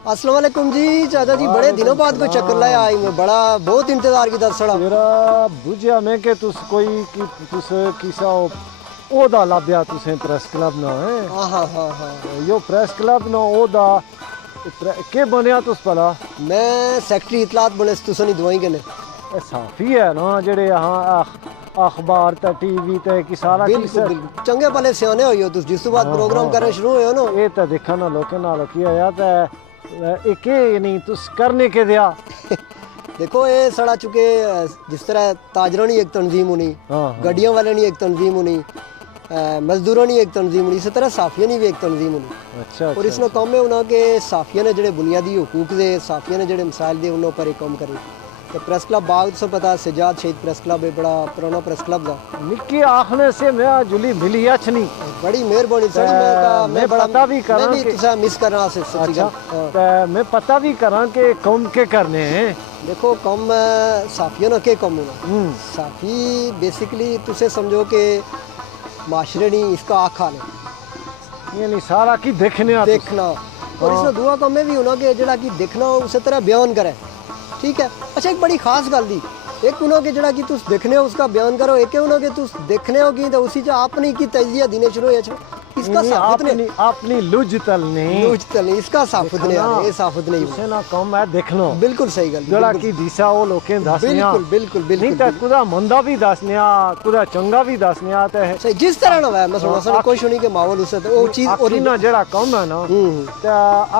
अस्सलाम वालेकुम जी। चाचा जी बड़े दिनों बाद कोई चक्कर लाया आई मैं बड़ा बहुत इंतजार की दस तेरा बुझिया मैं कि तुस कोई कि तुस किसा ओदा लाभ्या तुसें प्रेस क्लब ना है हाँ हाँ हाँ हाँ यो प्रेस क्लब ना ओदा के बनया तुस भला मैं सेक्रेटरी इतलात बने तुसनी दुआई कने ए साफी है ना जेड़े यहाँ अखबार ते टीवी ते कि सारा बिल्कुल बिल्कुल चंगे भले सियाने होई हो तुस जिस तो बाद प्रोग्राम करना शुरू होए हो ना ये तो देखा ना लोकें नाल की होया ते एक नहीं तुस करने के दिया देखो ये सड़ा चुके जिस तरह ताजरानी एक तंजीम होनी गड्डियों वाले नहीं एक तंजीम होनी मजदूरों नहीं एक तंजीम होनी इसी तरह साफिया नहीं भी एक तंजीम होनी अच्छा और इसमें काम है होना कि साफिया ने जड़े बुनियादी हुकूक दे साफिया ने जड़े मसाइल दे उन्होंने पर एक काम करे तो प्रेस क्लब बाग से पता सजाद शहीद प्रेस क्लब है बड़ा पुराना प्रेस क्लब था निक्की आखने से मैं जुली मिली अच नहीं बड़ी मेहरबानी सर मैं बड़ा पता भी करा मैं भी तुसा मिस करना से सच्ची अच्छा गल मैं पता भी करा कि कौम के करने हैं देखो कम साफिया ना के कम होना साफी बेसिकली तुसे समझो कि माशरे नहीं इसका आँख हाल है यानी सारा की देखना और इसमें दुआ कम में भी होना कि जड़ा की देखना हो उसी तरह बयान करे ठीक है। अच्छा एक बड़ी खास गल दी एक उन्हों के जड़ा कि तुस देखने हो उसका बयान करो एक उन्हों के तुस देखने हो कि तो उसी जो आपने की तजिया दिने शुरू हो इसका साफत ने अपनी लुजतल नहीं इसका साफत ने यार ये साफत नहीं इसे ना कम है देखनो बिल्कुल सही गल जड़ा की दिशा वो लोकें दसनिया बिल्कुल बिल्कुल नहीं तो कुदा मंदा भी दसनिया कुदा चंगा भी दसनिया ते सही जिस तरह ना मैं सुना सुना कोई सुनी के माहौल उससे वो चीज और ना जड़ा कम है ना ते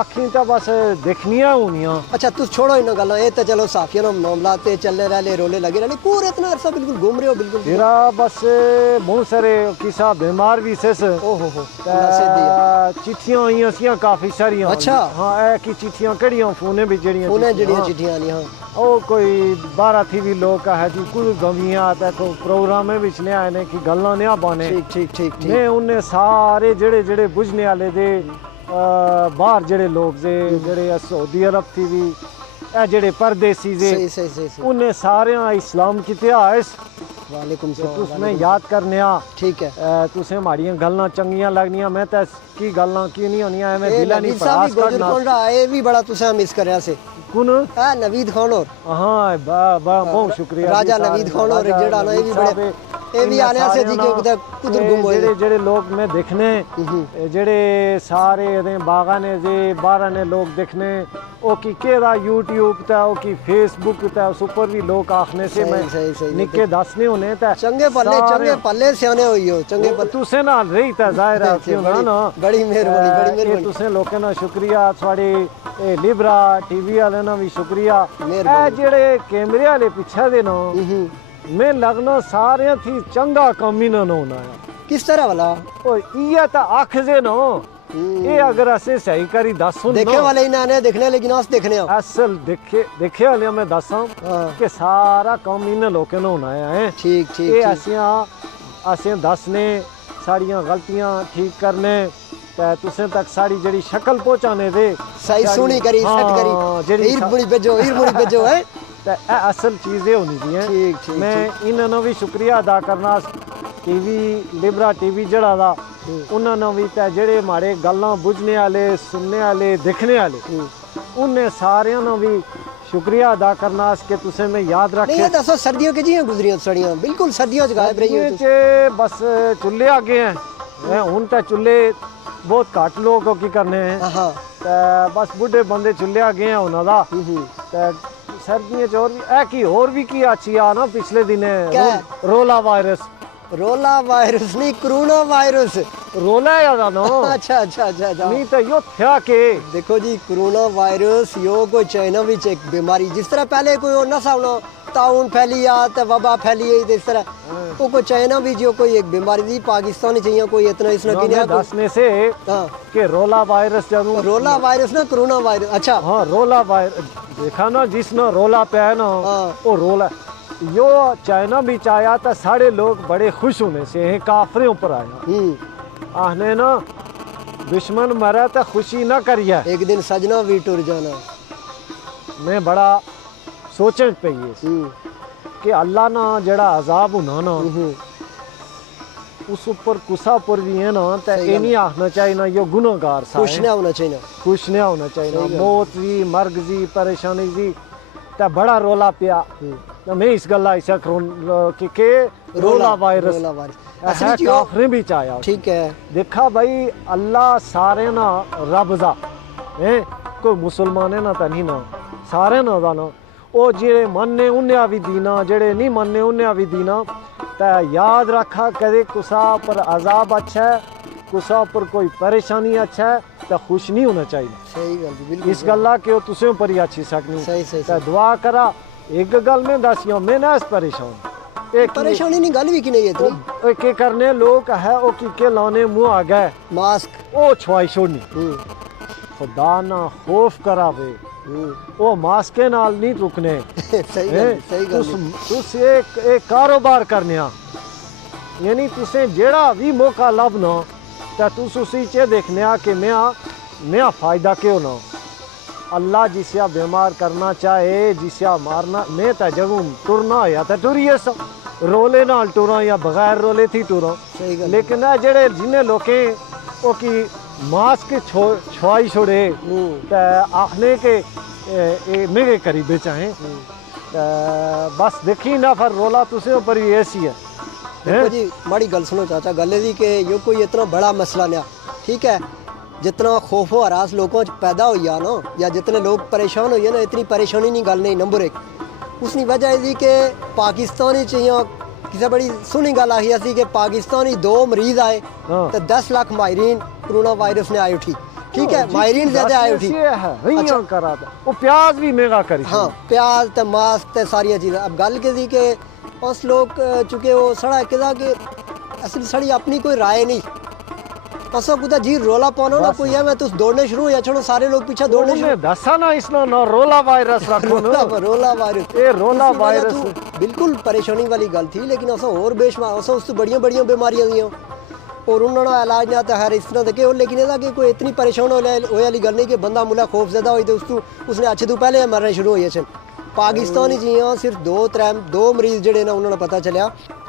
आखी तो बस देखनिया होनिया अच्छा तू छोड़ो इन गल्ला ये तो चलो साफिया ना मामला ते चलने रहले रोले लगे रहले पूरे इतना अरसा बिल्कुल घूम रहे हो बिल्कुल तेरा बस बहुत सारे किसा बीमार भी से ओहो चिट्ठियां आई सी काफी सारियां अच्छा हाँ ए की चिट्ठियां कड़ियां फोने भी जड़ियां चिट्ठियां आनी हाँ ओ कोई 12 थी भी लोग है जी कुछ गमियां देखो प्रोग्राम में विच ने आए ने कि गल्लां ने बने ठीक मैं उन्हें सारे जेड़े जेड़े बुझने वाले दे बाहर जेड़े लोग जे जेड़े सऊदी अरब थी भी ए जेड़े परदेसी जे सही उन्हें सारे इस्लाम की इतिहास वालेकुम सलाम तुसने याद करने आ ठीक है तुसें माड़ियां गल्लां चंगियां लगनियां मैं ते की गल्लां की नहीं होनियां मैं दिला नहीं प्रयास करना ये भी बड़ा तुसें मिस करया से कौन नवीद खान और हां बहुत शुक्रिया राजा नवीद खान और जेड़ा ना ये भी बड़े ये भी आने से जी के कुदर गुम होए जेड़े लोग मैं देखने जेड़े सारे दे बागा ने जे 12 ने लोग देखने ओ की केदा YouTube ता ओ की Facebook ता उस ऊपर भी लोग आखने से मैं निके दसने होने ता चंगे पल्ले सियाने होई हो चंगे पल्ले तुसे ना रही ता जाहिर है क्यों ना बड़ी मेहरबानी तुसे लोकें ना शुक्रिया थोड़ी लिब्रा टीवी वाले ना भी शुक्रिया ए जेड़े कैमरे वाले पीछे दे ना मैं लगना सारे थी चंगा कम ही ना होना है किस तरह वाला ओ ये ता आख जे ना ये अगर ऐसे सही करी दस सुन देखे वाले ही ना ने देखने लेकिन आस देखने हो असल देखे वाले मैं दसा कि सारा काम इन लोकें ना होना है ठीक ये ऐसे दसने साड़ियां गलतियां ठीक करने तुसें तक साड़ी जड़ी शक्ल पहुंचाने दे सही सुनी करी सेट करी हीर बुनी भेजो है ते असल चीजें होनी चाहिए मैं इन्होंने भी शुक्रिया अदा करना टीवी लिब्रा टीवी जड़ा दा उन्होंने भी ते जेड़े माड़े गल्लां बुझने वाले सुनने वाले देखने वाले उन्हें सारे भी शुक्रिया अदा करना कि तुसें में याद रखे नहीं दसो सर्दियों के जियां गुजरियां सड़ियां बिल्कुल सर्दियों च गायब रही हो बस चूल्हे आगे हैं हुन ते चूल्हे बहुत घट लोग की करने हैं बस बुढ़े बंदे चूल्हे आगे हैं उन्हों दा सर्दियों च और भी की अच्छी आ ना पिछले दिन रोला वायरस नहीं कोरोना वायरस रोला यादा ना अच्छा नहीं तो यो था के देखो जी कोरोना वायरस यो कोई चाइना विच एक बीमारी जिस तरह पहले कोई और नशा होना ताउन फैली आ ते वबा फैली है इस तरह वो कोई चाइना भी जो कोई एक बीमारी थी पाकिस्तान चाहिए कोई इतना इसने किया दसने से कि रोला वायरस ना कोरोना वायरस अच्छा हाँ रोला वायरस देखा ना जिसने रोला पे है ना वो रोला यो चाइना भी आया तो सारे लोग बड़े खुश होने से काफरे ऊपर आया आहने ना दुश्मन मरा तो खुशी ना करिए एक दिन सजना भी टुर जाना मैं बड़ा सोचन पे कि अल्लाह ना जड़ा अजाब होना ना उस ऊपर कुसापुर भी है ना तो सही ये गल नहीं आखना चाहिए ना यो गुनाहगार सा खुश है। ना होना चाहिए खुश नहीं होना चाहिए सही ना गल। मौत जी मर्ग जी परेशानी जी तो बड़ा रोला पिया तो मैं इस गल्ला ऐसा करूँ कि रोला वायरस रोला वायरस है असली जो काफरे भी चाया ठीक है देखा भाई अल्लाह सारे ना रब दा है कोई मुसलमान है ना तो नहीं ना सारे ना दा ना ਉਹ ਜਿਹੜੇ ਮੰਨੇ ਉਹਨੇ ਵੀ ਦੀਨਾ ਜਿਹੜੇ ਨਹੀਂ ਮੰਨੇ ਉਹਨੇ ਵੀ ਦੀਨਾ ਤਾਂ याद रखा कदे कुसा पर अजाब अच्छा है कुसा पर कोई परेशानी अच्छा है तो खुश नहीं होना चाहिए सही गल जी बिल्कुल इस गल्ला कि तुसें पर ही अच्छी सकनी सही सही तो दुआ करा एक गल में दसियो मैं ना परेशान एक परेशानी नहीं गल भी कि नहीं है इतनी के करने लोग है वो की लाने मुंह आ गए मास्क वो छुआई छोड़नी खुदा ना खौफ करावे वो मास्के नाल नहीं रुकने सही गल तुस एक कारोबार करने यानी तुसें जेड़ा भी मौका लभना तो तुस उसी च देखने कि मैं फायदा क्यों ना अल्लाह जिसया बीमार करना चाहे जिसया मारना मैं तो जगू टुरना होया तो टुरिए सा रोले नाल टुरा या बगैर रोले थी टुरा लेकिन जेड़े जिन्हें लोकें वो की मास्क छुआई छोड़े तो आखने के मेरे करीबे चाहे बस देखी ना फिर रोला तुसे ऊपर ही ऐसी है देखो जी माड़ी गल सुनो चाचा गल दी कि यो कोई इतना बड़ा मसला नहीं ठीक है जितना खौफ व हरास लोगों पैदा हो गया ना या जितने लोग परेशान हो ना इतनी परेशानी नहीं गल नहीं नंबर एक उसकी वजह थी कि पाकिस्तानी चाहिए किसी बड़ी सुनी गल आखी सी कि पाकिस्तानी 2 मरीज आए तो 10 लाख माहरीन कोरोना वायरस ने आए उठी ठीक है माहरीन ज्यादा आए उठी अच्छा करा वो प्याज भी महंगा करी हाँ प्याज ते मास्क ते सारी चीज़ें अब गल के थी कि उस लोग चूंकि वो सड़ा कि असल साड़ी अपनी कोई राय नहीं असो कुदा जी रोला पानो ना कोई है मैं तुस दौड़ने शुरू या छोड़ो सारे लोग पीछे दौड़ने शुरू दसा ना इसना ना रोला वायरस रखो ना रोला वायरस ये रोला वायरस बिल्कुल परेशानी वाली गल थी लेकिन असो और बेशुमार असो उस बड़ियां बड़ियां बीमारियां दियां और उन्होंने इलाज ना तो हर इस तरह के लेकिन ਇਹਦਾ कि कोई इतनी परेशान होने वाली गल नहीं कि बंदा मुला खौफ ज़्यादा हुई तो उसने अच्छे तो पहले मरने शुरू हुए सन पाकिस्तानी जियां सिर्फ 2 मरीज ਜਿਹੜੇ ਨੇ ਉਹਨਾਂ ਨੂੰ ਪਤਾ ਚੱਲਿਆ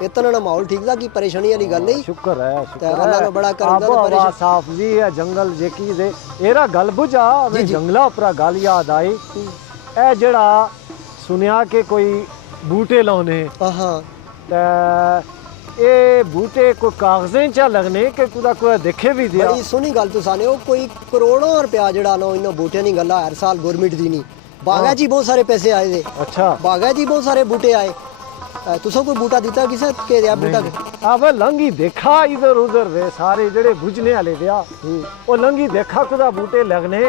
इतना ना माहौल ठीक था कि परेशानी वाली गल नहीं शुक्र है अल्लाह ने बड़ा करम दा हवा साफ जी है जंगल जेकी दे एरा गल बुझा हमें जंगला ऊपर गल याद आई ए जेड़ा सुनिया कि कोई बूटे लाने हां ते ए बूटे कोई कागजें चा लगने के कुदा देखे भी दिया बड़ी सुनी गल तुसाने ओ कोई करोड़ों रुपया जेड़ा ना इन बूटे नहीं गल्ला हर साल गवर्नमेंट दी नहीं बागा जी बहुत सारे पैसे आए थे अच्छा बागा जी बहुत सारे बूटे आए तुसा कोई बूटा दिता किसे के दिया बूटा अब लंगी देखा इधर उधर वे सारे जेड़े बुझने वाले दिया ओ लंगी देखा कुदा बूटे लगने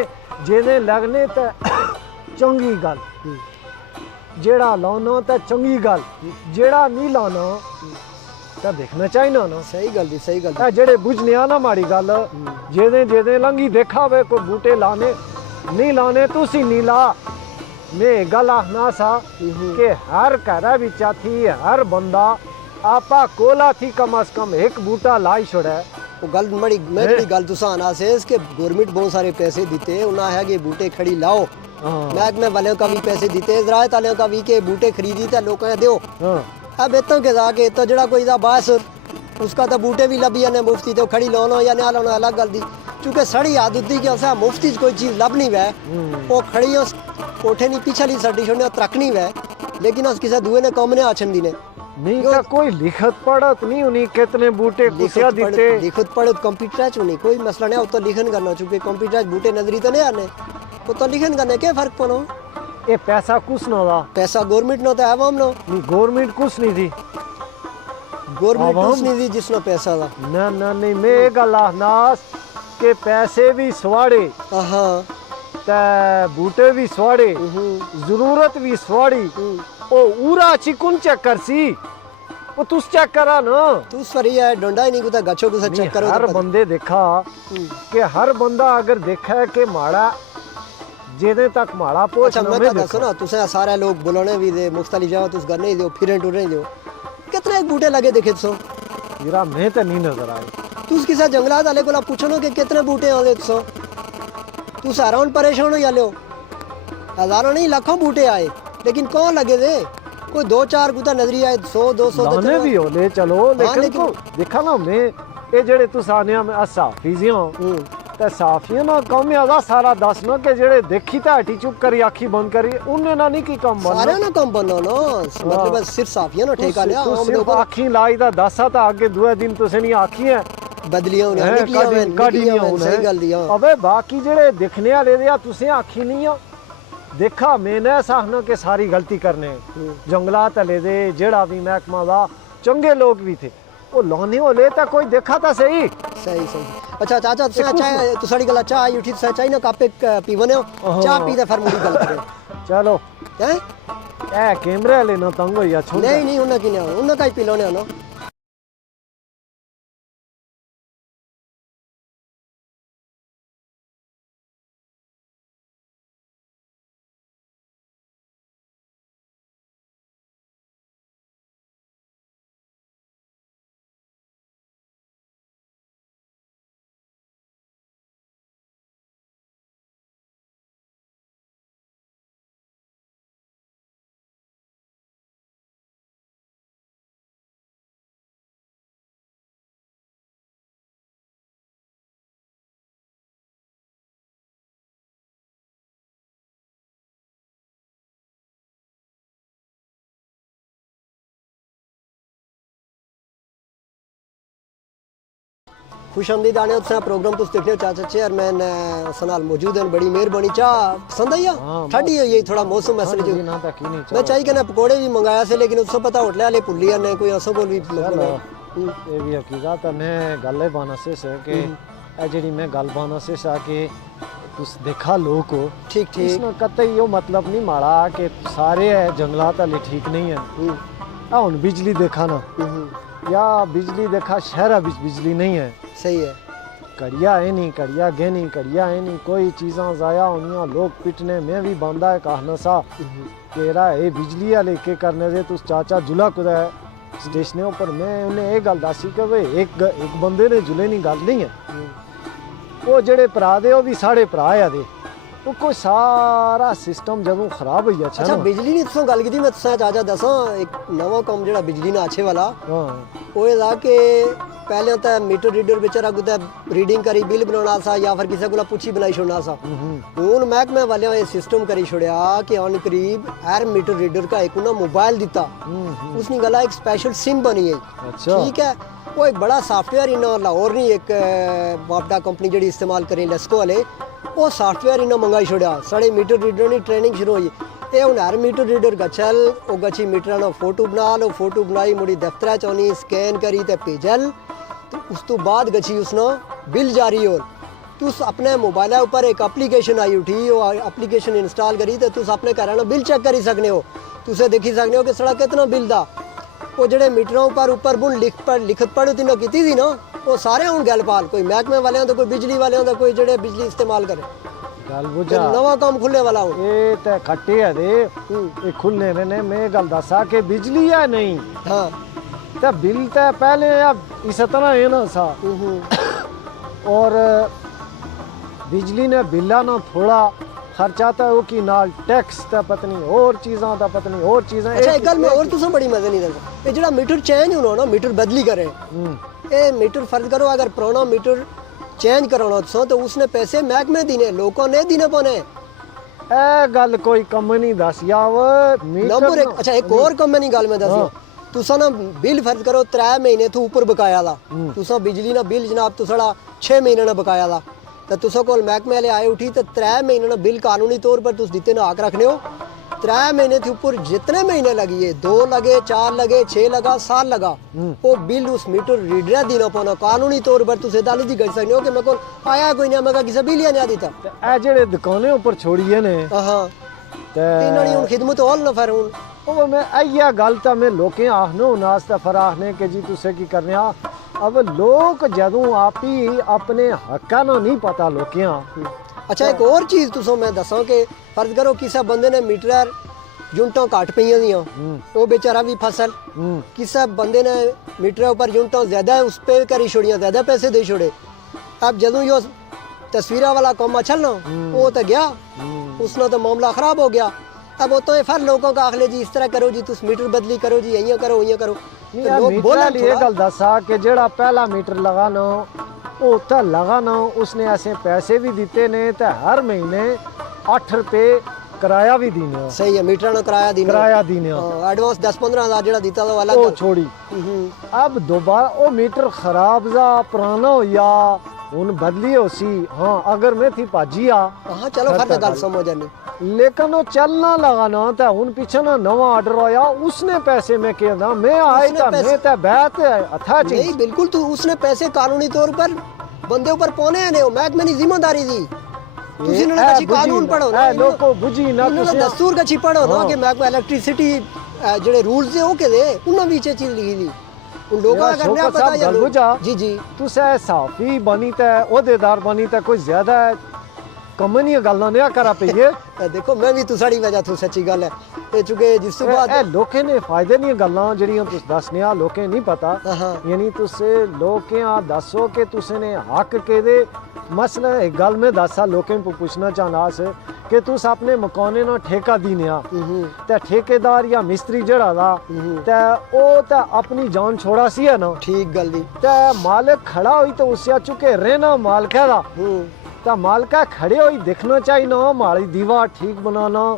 जेने लगने ते चंगी गल जेड़ा लाना ते चंगी गल जेड़ा नहीं लाना तो देखना चाहिए ना सही गल जेड़े बुझने ना माड़ी गल जेदे जेदे लंगी देखा वे कोई बूटे लाने नहीं लाने तुसी नहीं ला मैं गल आखना सा कि हर घर बिचा थी हर बंदा आपा कोला थी कम से कम एक बूटा लाई छोड़ा वो गल बड़ी मेरी गल तुसा आना से इसके गवर्नमेंट बहुत सारे पैसे देते उन्हें है कि बूटे खड़ी लाओ महकमे वालों का भी पैसे देते ज़राअत वालों का भी के बूटे खरीदी तो लोगों ने दो अब इतों के जाके तो जड़ा कोई बास उसका तो बूटे भी लभी जाने मुफ्ती तो खड़ी लाना या ना लाना अलग गल दी चूंकि सड़ी आदत थी कि असा मुफ्ती कोई चीज़ लब नहीं वै वो खड़ी उस कोठे नहीं पिछली सड़ी छोड़ने त्रक नहीं वै लेकिन उस किसी दूए ने कम ने आछन दी ने नहीं का कोई लिखत पढ़त नहीं उन्हीं कितने बूटे कुसिया दिते लिखत पढ़त कंप्यूटर च नहीं कोई मसला नहीं तो लिखन करना चूंकि कंप्यूटर बूटे नजरी तो नहीं आने तो लिखन करने क्या फर्क पड़ो ये पैसा कुछ ना था पैसा गवर्नमेंट नो तो आवाम नो नहीं गवर्नमेंट कुछ नहीं थी गवर्नमेंट कुछ नहीं थी जिसनो पैसा था ना ना नहीं मैं गल आखनास के पैसे भी सवाड़े हां ते बूटे भी सवाड़े जरूरत भी सवाड़ी ओ उरा चिकुन चेक करसी वो तुस चेक करा ना तू सरी है डंडा ही नहीं कुता गच्छो कुछ चेक करो हर बंदे देखा कि हर बंदा अगर देखा है कि माड़ा जेदे तक माड़ा पहुंच अच्छा मैं दसो ना तुसे सारे लोग बुलाने भी दे मुख्तलिफ जगह तुस करने ही दो फिरन टुरने दो कितने बूटे लगे देखे सो मेरा मैं तो नहीं नजर आए तुस किसी जंगलात वाले को पूछो ना कि कितने बूटे आए सो तुस अराउंड परेशान हो जाले हो हजारों नहीं लाखों बूटे आए लेकिन कौन लगे थे कोई 2-4 कुता नजरी आए 100-200 लाने भी हो ले चलो लेकिन को देखा ना हमने ये जेड़े तुस आने में साफीजियां ते साफियां ना कम है सारा दसना के जेड़े देखी ते हटी चुप करी आखी बंद करी उन्ने ना नहीं की कम बनना सारे ना कम बनना ना मतलब सिर्फ साफियां ना ठेका लिया तू सिर्फ आखी लाई दा दसा ता आगे दूसरे दिन तुसे नहीं आखी है बदलियां होने निकलियां होने सही गल दी हां अबे बाकी जेड़े दिखने वाले दे तुसे आखी नहीं हो देखा मैंने साहना के सारी गलती करने जंगलात ले दे जेड़ा भी महकमा दा चंगे लोग भी थे वो लाने वाले ता कोई देखा था सही सही अच्छा चाचा तुसे चाय तुसाड़ी गला चाय आई उठी चाय ना कापे पीवने चाय पी दे फिर मुड़ी गल करे चलो हैं ए कैमरे लेना तंग होया छोड़ नहीं उन्ना की ना उन्ना का ही पी लोने ना खुश आमदीद आने उत्साह प्रोग्राम तुस देखने चाचा चेयरमैन सनाल मौजूद हैं बड़ी मेहरबानी चाह पसंद आई ठंडी हुई थोड़ा मौसम ऐसे जो मैं चाहिए कि पकौड़े भी मंगाया से लेकिन उससे पता होटल वाले भुलिया ने कोई असो बोल भी ये भी हकीकत है मैं गल बाना से कि ए जेडी मैं गल बाना से कि तुस देखा लोग को ठीक ठीक इसमें कतई यो मतलब नहीं माड़ा कि सारे जंगलात वाले ठीक नहीं है हुन बिजली देखा ना या बिजली देखा शहर बिजली नहीं है सही है कड़िया है नहीं कड़िया गे नहीं कड़िया है नहीं कोई चीज़ां ज़ाया होनियां लोग पिटने में भी बंदा है कहना सा तेरा ये बिजली वाले के करने दे तुस चाचा जुला कुदा है स्टेशनों पर मैं उन्हें ये गल दसी कि भाई एक बंदे ने जुले नहीं गल नहीं है वो जेड़े भरा दे वो भी साढ़े भरा आ दे तो कोई सारा सिस्टम जदों खराब हो जाता अच्छा बिजली नहीं तुसां गल कीती मैं तुसां चाचा दसां एक नवा काम जेड़ा बिजली ना अच्छे वाला वो ये दा कि पहले तो मीटर रीडर बेचारा कुदै रीडिंग करी बिल बनाना सा या फिर किसी को पुछी बनाई छोड़ना सा हूँ महकमे वाले ये सिस्टम करी छोड़िया कि ऑन करीब हर मीटर रीडर का एक मोबाइल दिता उसने गला एक स्पेशल सिम बनी है ठीक है वो एक बड़ा सॉफ्टवेयर इन्हों लाहौर नहीं एक वापडा कंपनी जी इस्तेमाल करें लेस्को वाले वो सॉफ्टवेयर इन्हों मंगाई छोड़िया साढ़े मीटर रीडर की ट्रेनिंग शुरू हुई ये हूँ हर मीटर रीडर का चल वो गची मीटर ना फोटो बना लो फोटो बनाई मुड़ी दफ्तर चौनी स्कैन करी तो भेजल तो उस तो बाद गची उसना बिल जारी हो तो उस अपने मोबाइल ऊपर एक एप्लीकेशन आई उठी वो एप्लीकेशन इंस्टॉल करी तो तुस अपने घर बिल चेक करी सकने हो तुसे देखी सकने हो कि साढ़ा कितना बिल दा वो जेडे मीटरों ऊपर बुन लिखत पढ़ तिन्हों की थी ना वो सारे हूँ गैलपाल कोई महकमे वाले तो कोई बिजली वाले तो कोई जेडे बिजली इस्तेमाल करे गल बुझा नवा काम खुलने वाला हूँ ये ते खट्टे है दे ये खुलने ने मैं गल दसा कि बिजली है नहीं हाँ तो बिल तो पहले इस तरह है ना सा और बिजली ने बिला ना थोड़ा खर्चा था वो की नाल टैक्स ता पत्नी और चीज़ां ता पत्नी और चीज़ां अच्छा एक गल मैं और तुसा बड़ी मजे नहीं दसा ये जेड़ा मीटर चेंज होना ना मीटर बदली करे ये मीटर फर्ज करो अगर पुराना मीटर चेंज कराना तुसा तो उसने पैसे महकमे देने लोगों ने देने पौने ए गल कोई कम नहीं दस याव नंबर एक अच्छा एक और कम नहीं गल मैं दस तुसा ना बिल फर्ज करो 3 महीने तो ऊपर बकाया ला तुसा बिजली ना बिल जनाब तुसाड़ा 6 महीने ना बकाया ला तो तुसा कोल महकमे वाले आए उठी तो 3 महीने ना बिल कानूनी तौर पर तुस दिते ना आक रखने हो 3 महीने के ऊपर जितने महीने लगी है 2 लगे 4 लगे 6 लगा 7 लगा वो बिल उस मीटर रीडर देना पौना कानूनी तौर पर तुस अदालत ही कर सकते हो कि मेरे को आया कोई नहीं मैं किसी बिल नहीं दिता ए जेड़े दुकाने ऊपर छोड़िए ने हाँ इन्होंने हुन खिदमत होल ना फिर हुन ਉਹ ਮੈਂ ਆਇਆ ਗੱਲ ਤਾਂ ਮੈਂ ਲੋਕੇ ਆਖਨੋ ਨਾਸ ਤਾਂ ਫਰਾਖਨੇ ਕਿ ਜੀ ਤੁਸੀਂ ਕੀ ਕਰਨੇ ਆ अब लोग जदों आप ही अपने हक्का ना नहीं पता लोकियां अच्छा एक और चीज़ तुसों मैं दसा कि फर्ज करो किसी बंदे ने मीटर यूनिटां घट पईयां दियां वो बेचारा भी फसल किसी बंदे ने मीटर ऊपर यूनिटां ज़्यादा उस पर करी छोड़ियां ज़्यादा पैसे दे छोड़े अब जदों यो तस्वीर वाला काम अच्छा ना वो तो गया उसना तो मामला ख़राब हो गया अब वो तो फिर लोगों का आखले जी इस तरह करो जी, तुम मीटर बदली करो जी, यहाँ करो यहाँ करो। नहीं लोग बोला ये गल दसा कि जेड़ा पहला मीटर लगाना वो तो लगाना उसने ऐसे पैसे भी दिते ने ते हर महीने 8 रुपए किराया भी दीने। सही है, मीटर ना किराया दीने एडवांस 10-15 हज़ार जेड़ा दिता तो अलग वो छोड़ी। अब दोबारा वो मीटर खराब जा पुराना हो या उन बदली हो सी। हाँ अगर मैं थी भाजी आ हाँ चलो फिर गल समझ आनी, लेकिन वो चलना लगा ना तो उन पीछे ना नवा ऑर्डर आया उसने पैसे में किया ना मैं आए था मैं तो बैठ था नहीं बिल्कुल तू उसने पैसे कानूनी तौर पर बंदे ऊपर पौने ने महकमे की जिम्मेदारी दी। ਤੁਸੀਂ ਨਾ ਕਛੀ ਕਾਨੂੰਨ ਪੜੋ ਨਾ ਲੋਕੋ ਬੁਝੀ ਨਾ ਤੁਸੀਂ ਦਸਤੂਰ ਕਛੀ ਪੜੋ ਨਾ ਕਿ ਮੈਂ ਇਲੈਕਟ੍ਰਿਸਿਟੀ ਜਿਹੜੇ ਰੂਲਸ ਨੇ ਉਹ ਕਿਦੇ ਉਹਨਾਂ ਵਿੱਚ ਚੀਜ਼ ਲਿਖੀ ਦੀ ਉਹ ਲੋਕਾਂ ਦਾ ਕਰਨਾ ਪਤਾ ਜਾਂ ਜੀ ਜੀ ਤੁਸੀਂ ਸਾਫੀ ਬਣੀ ਤਾਂ ਅਹੁਦੇਦਾਰ ਬਣੀ ਤਾਂ ਕੋਈ ਜ਼ਿਆਦਾ ਕਮ ਨਹੀਂ ਗੱਲਾਂ ਨਹੀਂ ਕਰਾ ਪਈਏ। ਦੇਖੋ ਮੈਂ ਵੀ ਤੁਸਾੜੀ ਵਜ੍ਹਾ ਤੋਂ ਸੱਚੀ ਗੱਲ ਹੈ ਇਹ ਚੁਕੇ ਜਿਸ ਤੋਂ ਬਾਅਦ ਇਹ ਲੋਕੇ ਨੇ ਫਾਇਦੇ ਨਹੀਂ ਗੱਲਾਂ ਜਿਹੜੀਆਂ ਤੁਸੀਂ ਦੱਸਨੀਆਂ ਲੋਕੇ ਨਹੀਂ ਪਤਾ ਯਾਨੀ ਤੁਸੀਂ ਲੋਕਿਆਂ ਦੱਸੋ ਕਿ ਤੁਸੀਂ ਨੇ ਹੱਕ ਕਿਹਦੇ मसला एक गल में दसा लोकें को पूछना चाहनास कि तुस अपने मकाने ना ठेका दीने ते ठेकेदार या मिस्त्री जड़ा दा ते ओ ते अपनी जान छोड़ा सी है ना ठीक गल दी ते मालिक खड़ा हुई तो उसया चुके रहना मालिका दा ते मालिका खड़े हुई देखना चाहिए ना माड़ी दीवार ठीक बनाना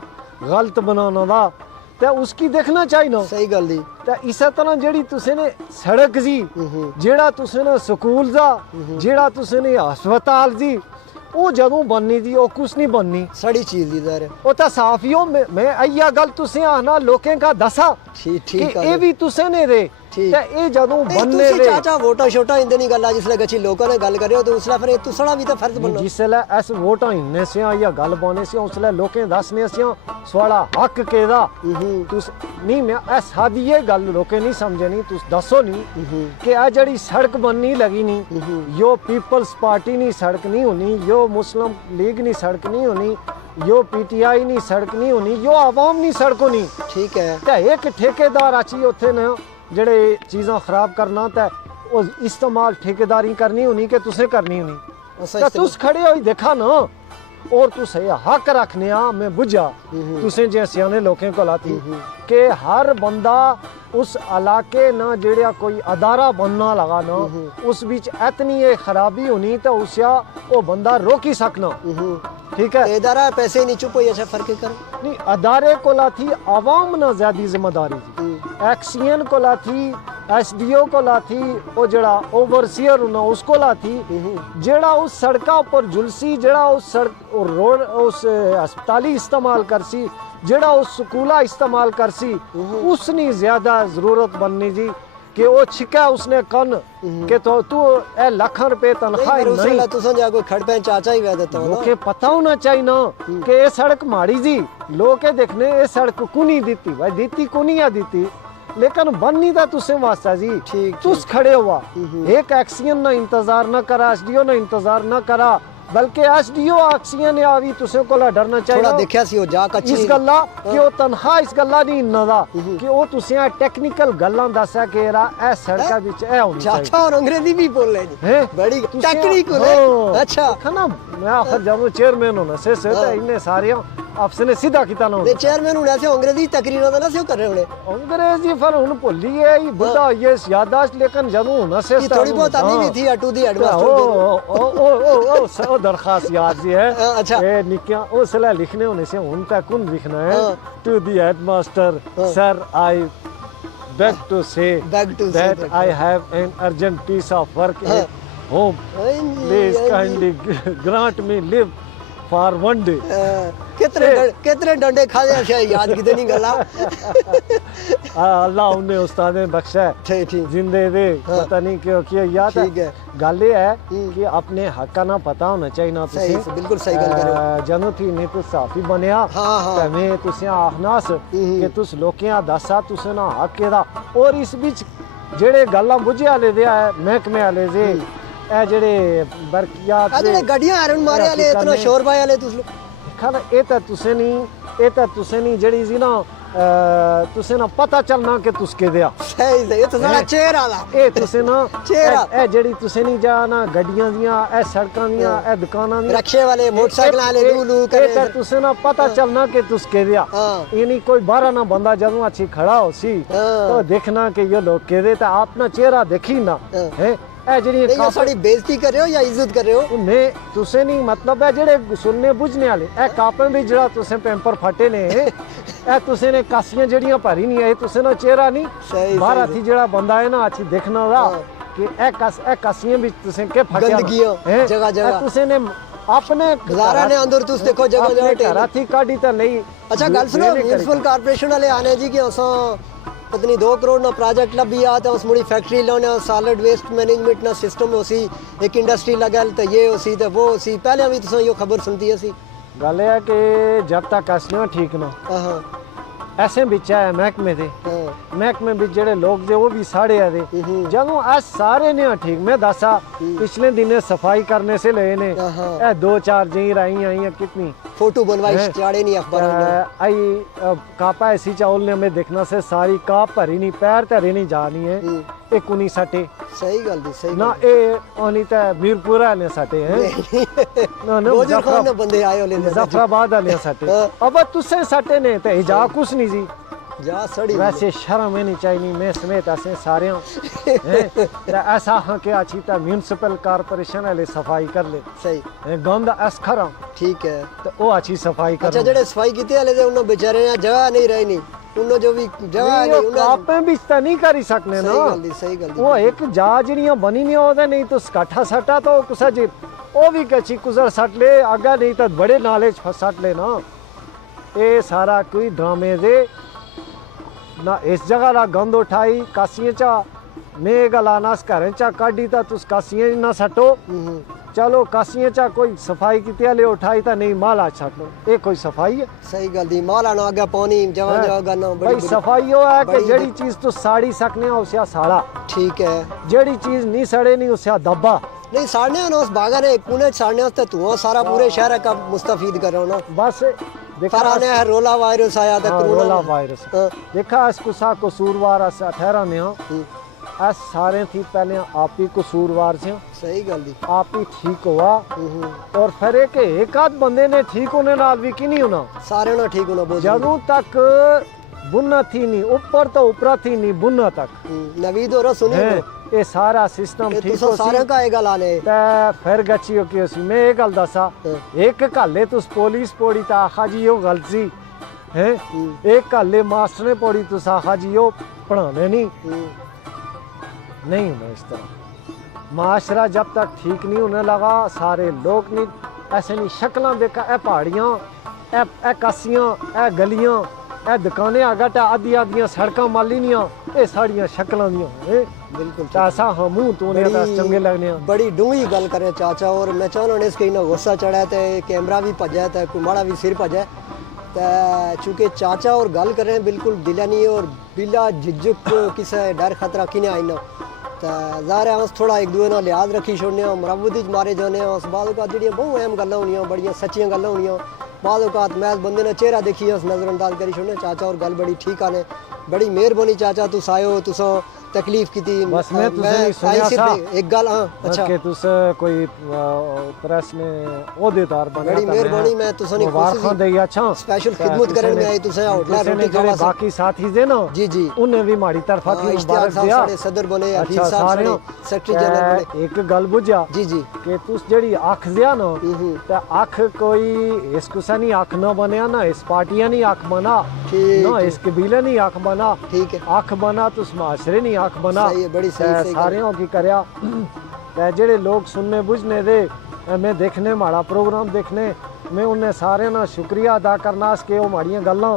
गलत बनाना दा ते उसकी देखना चाहिए ना। सही गल दी ते इस तरह जेड़ी तुसे ने सड़क जी जेड़ा तुसे ने स्कूल दा जेड़ा तुसे ने अस्पताल जी ਉਹ ਜਦੋਂ ਬਣਨੀ ਦੀ ਉਹ ਕੁਛ ਨਹੀਂ ਬਣਨੀ ਸੜੀ ਚੀਜ਼ ਦੀ ਦਰ ਉਹ ਤਾਂ ਸਾਫੀਓ ਮੈਂ ਆਇਆ ਗੱਲ ਤੁਸੀਂ ਆਣਾ ਲੋਕਾਂ ਦਾ ਦੱਸਾ ਠੀਕ ਇਹ ਵੀ ਤੁਸੀਂ ਨੇ ਦੇ ਤੇ ਇਹ ਜਦੋਂ ਬਣਨੇ ਦੇ ਚਾਚਾ ਵੋਟਾਂ ਛੋਟਾ ਇੰਦੇ ਨਹੀਂ ਗੱਲਾਂ ਜਿਸਲੇ ਗੱਚੀ ਲੋਕਾਂ ਨੇ ਗੱਲ ਕਰਿਓ ਤੇ ਉਸਲੇ ਫਿਰ ਤੁਸੜਾ ਵੀ ਤਾਂ ਫਰਜ਼ ਬਣਨਾ ਜਿਸਲੇ ਐਸ ਵੋਟਾਂ ਇੰਨੇ ਸਿਆ ਜਾਂ ਗੱਲ ਪਾਉਣੇ ਸੀ ਉਸਲੇ ਲੋਕਾਂ ਦੱਸਨੇ ਸਿਆ ਸਵਾਲਾ ਹੱਕ ਕਿਹਦਾ ਤੁਸ ਨਹੀਂ ਮੈਂ ਐ ਸਾਦੀ ਇਹ ਗੱਲ ਲੋਕਾਂ ਨਹੀਂ ਸਮਝਣੀ ਤੁਸੀਂ ਦੱਸੋ ਨਹੀਂ ਕਿ ਆ ਜਿਹੜੀ ਸੜਕ ਬਣਨੀ ਲਗੀ ਨਹੀਂ ਯੋ ਪੀਪਲਸ ਪਾਰਟੀ ਨਹੀਂ ਸੜਕ ਨਹੀਂ ਹੋਣੀ ਯੋ मुस्लिम लीग नहीं सड़क नहीं होनी यो पीटीआई नहीं सड़क नहीं होनी यो आवाम नहीं सड़क होनी। ठीक है ते एक ठेकेदार आची उथे ने जेड़े चीज़ां खराब करना ते ओ इस्तेमाल ठेकेदारी करनी होनी कि तुसे करनी होनी ते तुस खड़े होई देखा ना और तुसे हक रखने आ मैं बुझा तुसे जे सियाने लोकें को लाती कि हर बंदा उस इलाके ना जेड़ा कोई अदारा बनना लगा ना उस बीच इतनी ये खराबी होनी तो उसया वो बंदा रोक ही सकना। ठीक है अदारा पैसे नहीं चुप होई अच्छा फर्क कर नहीं अदारे को लाथी आवाम ना ज्यादा जिम्मेदारी थी एक्सीएन को लाथी एसडीओ को लाथी वो जड़ा ओवरसीयर होना उसको लाथी जेड़ा उस सड़का पर जुलसी जेड़ा उस सड़क और रोड उस अस्पताली इस्तेमाल करसी जेड़ा उस स्कूला इस्तेमाल करसी उसनी ज्यादा जरूरत बननी जी कि वो छिका उसने कन कि तो तू ए लाखों रुपए तनख्वाह नहीं तू समझा कोई खड़ पे चाचा ही वह देता लोके पता होना चाहिए ना कि ये सड़क माड़ी जी लोके देखने ये सड़क कुनी दीती भाई दीती कुनी या दीती लेकिन बननी था तुसे वास्ता जी ठीक तुस खड़े हुआ एक एक्सीएन ना इंतजार ना करा एसडीओ ना इंतजार ना करा बल्कि एसडीओ एक्सीएन आवी तुसे कोला डरना चाहिए थोड़ा देखया सी हो जा कच्ची इस गल्ला कि ओ तनखा इस गल्ला नहीं इन्ना कि ओ तुसे टेक्निकल गल्लां दस्या कि रा ए सड़का विच ए होनी चाहिए चाचा और अंग्रेजी भी बोल ले जी बड़ी टेक्निकल अच्छा खाना मैं आखिर जानो चेयरमैन होना से इन्ने सारे आपसे ने सीधा किता ना चेयरमैन होने से अंग्रेजी तकरीर ना से कर रहे होने अंग्रेजी फिर हुन भुल्ली है ये बुढ़ा ये याददाश्त लेकिन जदों होना से थोड़ी बहुत आनी भी थी टू दी एडवांस ओ दरखास्त याद जी है अच्छा ये निक्या उसला लिखने होने से हुन तक कौन लिखना है to the headmaster sir I beg to say that I have an urgent piece of work at home. Please kindly grant me leave for one day. कितने डंडे खाए शायद याद कितने नहीं गला अल्लाह उन्हें उस्ताद ने बख्शा है जिंदे दे पता नहीं क्यों किया याद है गल ये है कि अपने हक का ना पता होना चाहिए ना तुसी बिल्कुल सही गल कर रहे हो जदों थी नहीं तो साफी बनया ते मैं तुसी आखनास कि तुस लोकें दसा तुसे ना हक केदा और इस बीच जेड़े गल्लां बुझे वाले दे महकमे वाले जे ए जेड़े बरकियात जेड़े गड्डियां आरन मारे वाले इतना शोर पाए वाले तुस खाना ये तो तुसे नहीं जड़ी सी ना ਤੁਸੀਂ ਨਾ ਪਤਾ ਚੱਲਣਾ ਕਿ ਤੁਸ ਕਿਹਦੇ ਆ ਸਹੀ ਸਹੀ, ਇਹ ਤਾਂ ਸਾਡਾ ਚਿਹਰਾ ਦਾ ਇਹ ਤੁਸੀਂ ਨਾ ਚਿਹਰਾ। ਇਹ ਜਿਹੜੀ ਤੁਸੀਂ ਨਹੀਂ ਜਾਣਾ ਗੱਡੀਆਂ ਦੀਆਂ, ਇਹ ਸੜਕਾਂ ਦੀਆਂ, ਇਹ ਦੁਕਾਨਾਂ ਦੀਆਂ, ਰਕਸ਼ੇ ਵਾਲੇ ਮੋਟਰਸਾਈਕਲ ਵਾਲੇ ਲੂ ਲੂ ਇਹ ਕਰੇ ਤਾਂ ਤੁਸੀਂ ਨਾ ਪਤਾ ਚੱਲਣਾ ਕਿ ਤੁਸ ਕਿਹਦੇ ਆ। ਹਾਂ ਇਹ ਨਹੀਂ ਕੋਈ ਬਾਹਰ ਨਾ ਬੰਦਾ ਜਦੋਂ ਅੱਛੀ ਖੜਾ ਹੋ ਸੀ ਹਾਂ। ਤਾਂ ਦੇਖਣਾ ਕਿ ਇਹ ਲੋग ਕਿਹਦੇ, ਤਾਂ ਆਪਣਾ ਚਿਹਰਾ ਦੇਖੀ ਨਾ ਹਾਂ। ਹੈ। ਇਹ ਜਿਹੜੀ ਨਹੀਂ, ਇਹ ਸਾਡੀ ਬੇਇੱਜ਼ਤੀ ਕਰ ਰਹੇ ਹੋ ਜਾਂ ਇੱਜ਼ਤ ਕਰ ਰਹੇ ਹੋ? ਮੈਂ ਤੁਸੀਂ ਨਹੀਂ ਮਤਲਬ ਹੈ ਜਿਹੜੇ ਸੁਣਨੇ ਬੁਝਣੇ ਵਾਲੇ ਇਹ ਕਾਪੇ ਵੀ ਜਿਹੜਾ ਤੁਸੀਂ ਪੈਂਪਰ ਫਟੇ ਨੇ ਇਹ ਤੁਸੀਂ ਨੇ ਕਾਸੀਆਂ ਜਿਹੜੀਆਂ ਭਰੀ ਨਹੀਂ ਆਏ ਤੁਸੀਂ ਨਾ ਚਿਹਰਾ ਨਹੀਂ ਸਹੀ ਬਾਹਰ ਸਹੀ ਹੱਥੀ ਜਿਹੜਾ ਬੰਦਾ ਹੈ ਨਾ ਅੱਛੀ ਦੇਖਣਾ ਦਾ ਹਾਂ। ਕਿ ਇਹ ਕਾਸੀਆਂ ਵੀ ਤੁਸੀਂ ਕਿ ਫਟਿਆ ਗੰਦਗੀਆਂ, ਹੈਂ? ਜਗ੍ਹਾ ਜਗ੍ਹਾ। ਇਹ ਤੁਸੀਂ ਨੇ ਆਪਣੇ ਬਾਜ਼ਾਰਾਂ ਨੇ ਅੰਦਰ ਤੁਸੀਂ ਦੇਖੋ ਜਗ੍ਹਾ ਜਗ੍ਹਾ ਆਪਣੇ ਢੇਰ। ਘਰਾਂ ਥੀ ਕਾਢੀ ਤਾਂ ਨਹੀਂ। अच्छा गल सुनो, म्यूनसिपल कारपोरेशन वाले आने जी कि असां पता नहीं 2 करोड़ ना प्रोजेक्ट लभी आ तो उस मुड़ी फैक्ट्री लाने सॉलिड वेस्ट मैनेजमेंट ना सिस्टम होसी, एक इंडस्ट्री लगल तो ये होसी तो वो होसी। पहले भी तुसां यो खबर सुनती हसी। गल है कि जब तक असलियां ठीक ना हां ऐसे बिच है महकमे दे महकमे बिच जेड़े लोग जे वो भी साड़े आ दे ਜਦੋਂ ਆ ਸਾਰੇ ਨੇ ਠੀਕ मैं दसा पिछले दिने सफाई करने से ले ने ए 2-4 जी राई आई कितनी फोटो बनवाई चाड़े नहीं अखबार में आई कापा ऐसी चावल ने हमें देखना से सारी काप भरी नहीं पैर धरे नहीं जानी है एक उनी सटे सही गल दी सही ना ए ओनी ते मीरपुरा ने सटे हैं ना ना गोजर खान ने बंदे आए होले मुजफ्फराबाद वाले सटे अब तुसे सटे ने ते हिजा कुछ नहीं जी जा सड़ी वैसे शर्म ही नहीं चाहिए मैं समेत ऐसे सारे ऐसा हाँ कि अच्छी तरह म्यूनसिपल कारपोरेशन वाले सफाई कर ले सही गंद अस खरा ठीक है तो वो अच्छी सफाई कर अच्छा जेड़े सफाई कीते वाले थे उन्होंने बेचारे ने जगह नहीं रही नहीं उन्होंने जो भी जगह नहीं उन्होंने आपे भी तो नहीं कर ही सकने ना सही गल वो एक जा जड़ियां बनी नहीं होता नहीं तो काठा सटा तो कुछ जी वो भी कच्ची कुजर सट ले आगा नहीं तो बड़े नाले सट ले ना ये सारा कोई ड्रामे दे ना इस जगह ला गंद उठाई कासियां चा मैं गलाना घरें चा काढ़ी ता तुस कासियां ना सटो चलो कासियां चा कोई सफाई की त्याले उठाई ता नहीं माला छट लो ये कोई सफाई है सही गल दी माला ना आगे पानी जगह जगह गना भाई सफाई वो है कि जेड़ी चीज तो साड़ी सकने उसे साड़ा ठीक है जेड़ी चीज नहीं सड़े नहीं उसे दब्बा नहीं साड़ने ना उस बागा ने पुणे साड़ने वास्ते तू सारा पूरे शहर का मुस्तफीद कर रहा हो ना बस फराने है रोला वायरस आया था कोरोना वायरस देखा इस कुसा कसूरवार अस ठहराने अस सारे थी पहले आप ही कसूरवार से सही गल दी आप ही ठीक हुआ और फिर एक आध बंदे ने ठीक होने नाल भी की नहीं होना सारे ना ठीक होना बोझ जदों तक बुना थी नहीं ऊपर तो ऊपरा थी नहीं बुना तक नवीद और सुनी ये सारा सिस्टम ठीक हो सारे का ये गल आने ते फिर गच्ची हो के मैं ये गल दसा एक गल्ले तुस पुलिस पौड़ी ता आखा जी यो गलत सी हैं एक गल्ले मास्टर ने पौड़ी तुस आखा जी यो पढ़ाने नहीं होना इस तरह माशरा जब तक ठीक नहीं होने लगा सारे लोग नहीं ऐसे नहीं शक्लां देखा ए पहाड़ियां ए कासियां ए गलियां ए दुकानें आगट आदि आदियां सड़कां मालिनियां ये साड़ियां शक्लां दियां बिल्कुल ऐसा हाँ मुंह तोने दा चंगे लगने बड़ी डूंगी गल करे चाचा और मैं चाहना ने इसके ना गुस्सा चढ़ा है कैमरा भी भजा है कुमाड़ा भी सिर भजा है चूंकि चाचा और गल कर रहे हैं बिल्कुल दिला नहीं और बिला झिझक किसी डर खतरा किने आई ना तो ज़ाहिर है अस थोड़ा एक दूए ना लिहाज रखी छोड़ने मुरवत मारे जाने उस बाद जी बहुत अहम गल्लां होनियां बड़ियां सच्चियां गल्लां होनियां बाद औकात महज बंदे ने चेहरा देखिए अस नज़रअंदाज करी छोड़ने चाचा और गल बड़ी ठीक आने बड़ी मेहरबानी चाचा तुस आयो तुसां तकलीफ की थी बस मैं तुझे सुनिया था एक गल हां अच्छा कि तुस कोई प्रेस में ओहदेदार बने बड़ी मेहरबानी मैं तुसां नी मुबारक देई अच्छा स्पेशल खिदमत करने में आई तुसां होटल रोटी खावा बाकी साथी दे ना जी जी उन्हें भी माड़ी तरफा थी मुबारक दिया सदर बने हफीज साहब सेक्रेटरी जनरल बने एक गल बुझा जी जी कि तुस जेड़ी अख दिया ना ते अख कोई इस कुसा नहीं अख ना बनया ना इस पार्टियां नहीं अख बना ना इस कबीले नहीं अख बना ठीक है अख बना तुस माशरे नहीं अख बना सही है बड़ी सही सारे की करया ते जेड़े लोग सुनने बुझने दे मैं देखने माड़ा प्रोग्राम देखने मैं उन्हें सारे ना शुक्रिया अदा करना के वो माड़ियां गल्लां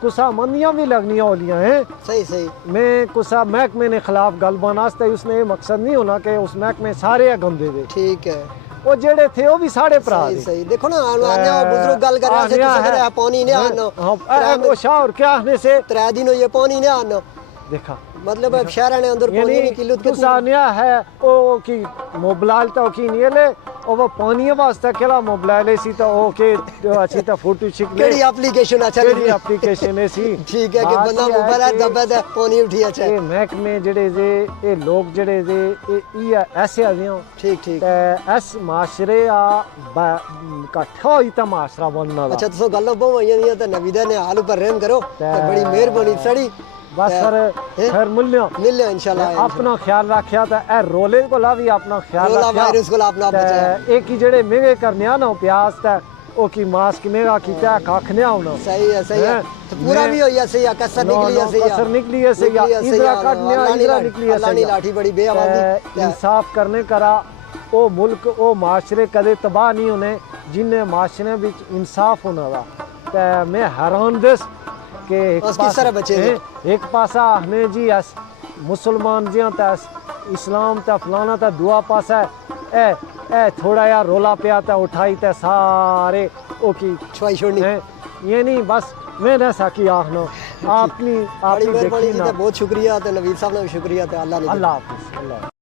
कुसा मंदियां भी लगनियां होलियां हैं सही सही मैं कुसा महकमे ने खिलाफ गल बनास्ते उसने ये मकसद नहीं होना कि उस महकमे सारे गंदे दे ठीक है वो जेड़े थे वो भी साढ़े भरा सही सही देखो ना आने बुजुर्ग गल कर रहे थे तुसे कहा पानी नहीं आना वो शाह और क्या आने से 3 दिन हो ये पानी नहीं आना देखा मतलब शहर ने अंदर पानी की किल्लत कितनी तुसानिया है ओ की मोबाइल तो की नहीं ले ओ वो पानी वास्ते केला मोबाइल सी तो ओ के अच्छी तो फोटो छिक ले केड़ी एप्लीकेशन अच्छा केड़ी एप्लीकेशन है सी ठीक है कि बंदा मोबाइल है दबे ते पानी उठी अच्छा ये महकमे जेड़े जे ये लोग जेड़े जे ये ऐसे आवियो ठीक ठीक एस माशरे आ इकट्ठा होई ता माशरा बनना अच्छा तो गल्लां बहुत होईयां दियां ते नवीदा ने हाल ऊपर रहम करो ते बड़ी मेहरबानी सड़ी बस सर खैर मिलियो इंशाल्लाह अपना ख्याल रखिया ते ए रोले कोला भी अपना ख्याल रोला रखिया वायरस कोला अपना बचाया एक ही जेड़े महंगे करने आ ना प्याज ते ओ की मास्क महंगा कीता कख नहीं होना सही है तो पूरा भी होया सही है कसर निकली है सही है कसर निकली है सही है इधर काटने इधर निकली है अल्लाह ने लाठी बड़ी बेआवाज़ी इंसाफ करने करा ओ मुल्क ओ माशरे कदे तबाह नहीं होने जिन्हें माशरे विच इंसाफ होना दा ते मैं हैरान दिस के एक पासा हमें जी अस मुसलमान जियां ते इस्लाम ते फलाना ते दुआ पासा ए थोड़ा यार रोला पिया ते उठाई ते सारे ओ की छुआई छोड़नी ये नहीं बस मैं ना साकी आखना आपनी बड़ी मेहरबानी जी बहुत शुक्रिया ते नवीद साहब ने भी शुक्रिया ते अल्लाह हाफिज़।